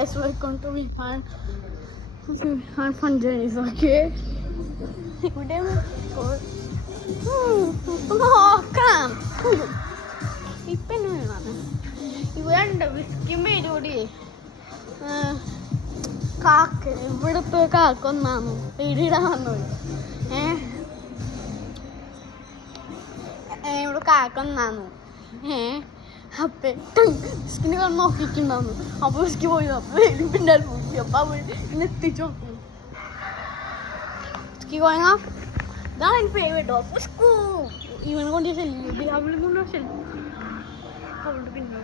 Guys, welcome to Vihan Fun Journeys, okay? ഇവിടെ നോക്കാം ഇപ്പം എന്നെ വേണം ഇവിടെ ഉണ്ട് വിസ്കും പേരൂടി കാക്ക ഇവിടെ പോയി കാക്ക ഒന്നാന്നു പേടിയിടാൻ വന്നു ഇവിടെ കാക്ക ഒന്നാന്നു വിസ്കിനെ കൊണ്ട് നോക്കിയിട്ടുണ്ടായിരുന്നു അപ്പോൾ വിസ്കി പോയി അപ്പോൾ പിന്നെ പോയി അപ്പോൾ അവൾ എത്തിച്ചു നോക്കും വിസ്കി പോയാ ഇതാണ് എനിക്ക് ഫേവറേറ്റ് വിസ്കു ഇവനെ കൊണ്ട് ശല്യം അവളെ കൊണ്ട് ശല്യം അവളുടെ പിന്നെ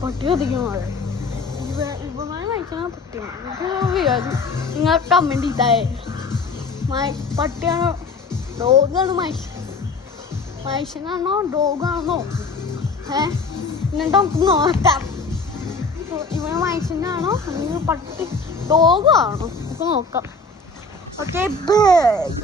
പട്ടി കത്തിക്കും അത് ഇവന്മാരെ വായിച്ചാൽ പട്ടി നിങ്ങൾ കമൻറ്റ് ചെയ്തായേ പട്ടിയാണോ ഡോഗാണ് മനുഷ്യനാണോ ഡോഗാണോ എന്നിട്ട് നമുക്ക് നോക്കാം ഇവനെ മനുഷ്യനാണോ അല്ലെങ്കിൽ പട്ടി ഡോഗാണോ നമുക്ക് നോക്കാം ഓക്കെ ബൈ.